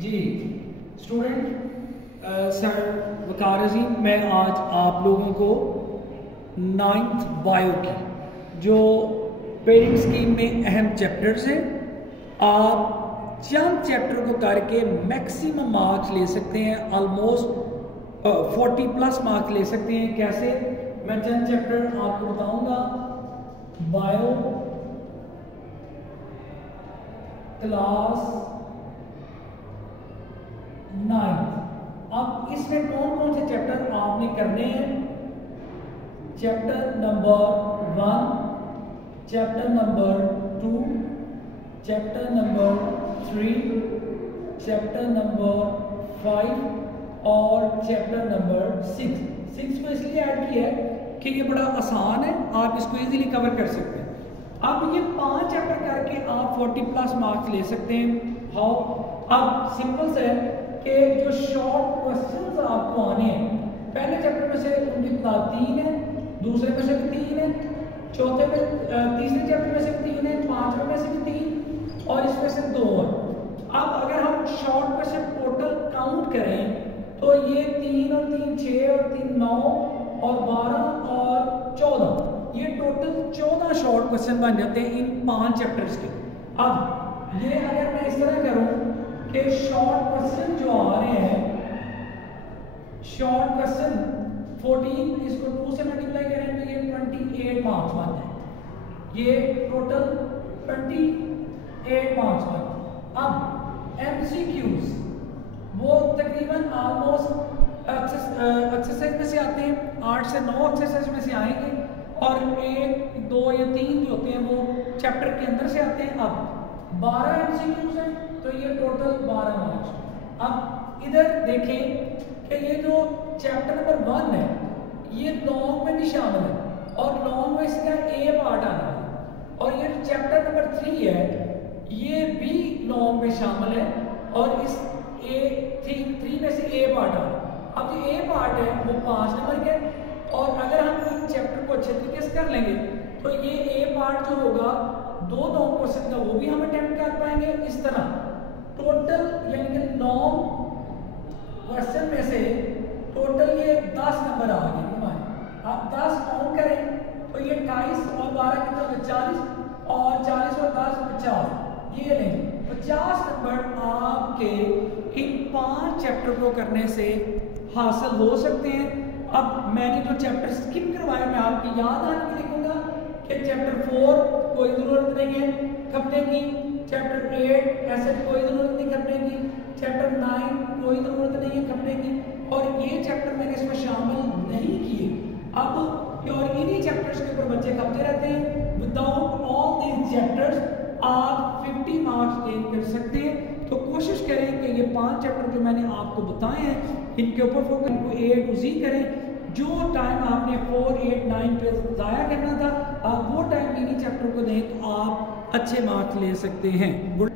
जी student, sir वकार अजीम, मैं आज आप लोगों को 9th बायो की जो पेरेंट स्कीम में अहम चैप्टर्स हैं, आप चंद चैप्टर को करके मैक्सिमम मार्क्स ले सकते हैं। ऑलमोस्ट 40+ मार्क्स ले सकते हैं। कैसे? मैं चंद चैप्टर आपको बताऊंगा। Bio class 9। अब इसमें कौन कौन से चैप्टर आपने करने हैं? Chapter number 1, chapter number 2, chapter number 3, chapter number 5 और चैप्टर नंबर 6 को इसलिए ऐड किया है कि ये बड़ा आसान है, आप इसको इजीली कवर कर सकते हैं। अब ये 5 चैप्टर करके आप 40+ मार्क्स ले सकते हैं। हाउ? अब सिंपल से है कि जो शॉर्ट क्वेश्चंस आपको आने हैं, पहले चैप्टर में से उनकी 3 है, दूसरे में से भी 3 है, चौथे में तीसरे चैप्टर में से भी 3 है, 5वें में से भी 3 और इसमें से 2 है। अब अगर हम शॉर्ट क्वेश्चन टोटल काउंट करें तो ये 3 और 3 6 और 3 9 और 12 और 14, ये टोटल 14 शॉर्ट क्वेश्चन बन जाते हैं इन 5 चैप्टर्स के। अब ये अगर मैं इस तरह करूं कि शॉर्ट क्वेश्चन जो आ रहे हैं, शॉर्ट क्वेश्चन 14 इसको 2 से मल्टीप्लाई करें तो ये 28 मार्क्स बन जाए। ये टोटल 28 मार्क्स बन। अब MCQs वो तकरीबन ऑलमोस्ट एक्सरसाइज में से आते हैं, 8 से 9 एक्सरसाइज में से आएंगे और 1 2 या 3 जो होते हैं वो चैप्टर के अंदर से आते हैं। अब 12 MCQs हैं तो ये टोटल 12 मार्क्स। अब इधर देखें कि ये जो चैप्टर नंबर 1 है ये लॉन्ग में भी शामिल है और लॉन्ग में इसका A पार्ट आना है, और ये जो चैप्टर नंबर 3 है ये भी लॉन्ग में शामिल है और इस A3 में से A पार्ट आना। अब जो A पार्ट है वो 5 नंबर के, और अगर हम इन चैप्टर को अच्छे तरीके से कर लेंगे तो ये A पार्ट जो होगा 2 लॉन्ग क्वेश्चन का वो भी हम अटेम्प्ट कर पाएंगे। इस तरह टोटल यानी कि लॉन्ग क्वेश्चन में से टोटल ये 10 नंबर आ गए हमारे। आप 10 काउंट करें तो ये 28 और 12 कितना होगा 40, और 40 और 10 50, ये नहीं 50 नंबर आपके इन 5 चैप्टर को करने से हासिल हो सकते हैं। अब मैंने जो चैप्टर स्किप करवाया मैं आपकी याद आने के लिखूंगा कि चैप्टर 4 कोई ज़रूरत नहीं है करने की, चैप्टर 8 ऐसे कोई ज़रूरत नहीं करने की, चैप्टर 9 कोई ज़रूरत नहीं है करने की, और ये चैप्टर मैंने इसमें शामिल नहीं किए। अब और इन्हीं चैप्टर्स के ऊपर बच्चे करते रहते हैं। विदाउट ऑल दीज चैप्टर्स आप 50 मार्क्स गेन कर सकते हैं। तो कोशिश करें कि ये 5 चैप्टर जो मैंने आपको बताए हैं इनके ऊपर फोकस, इनको A to Z करें। जो टाइम आपने 4 8 9 पे ज़ाया करना था, आप वो टाइम इन्हीं चैप्टर को दें तो आप अच्छे मार्क्स ले सकते हैं। गुड।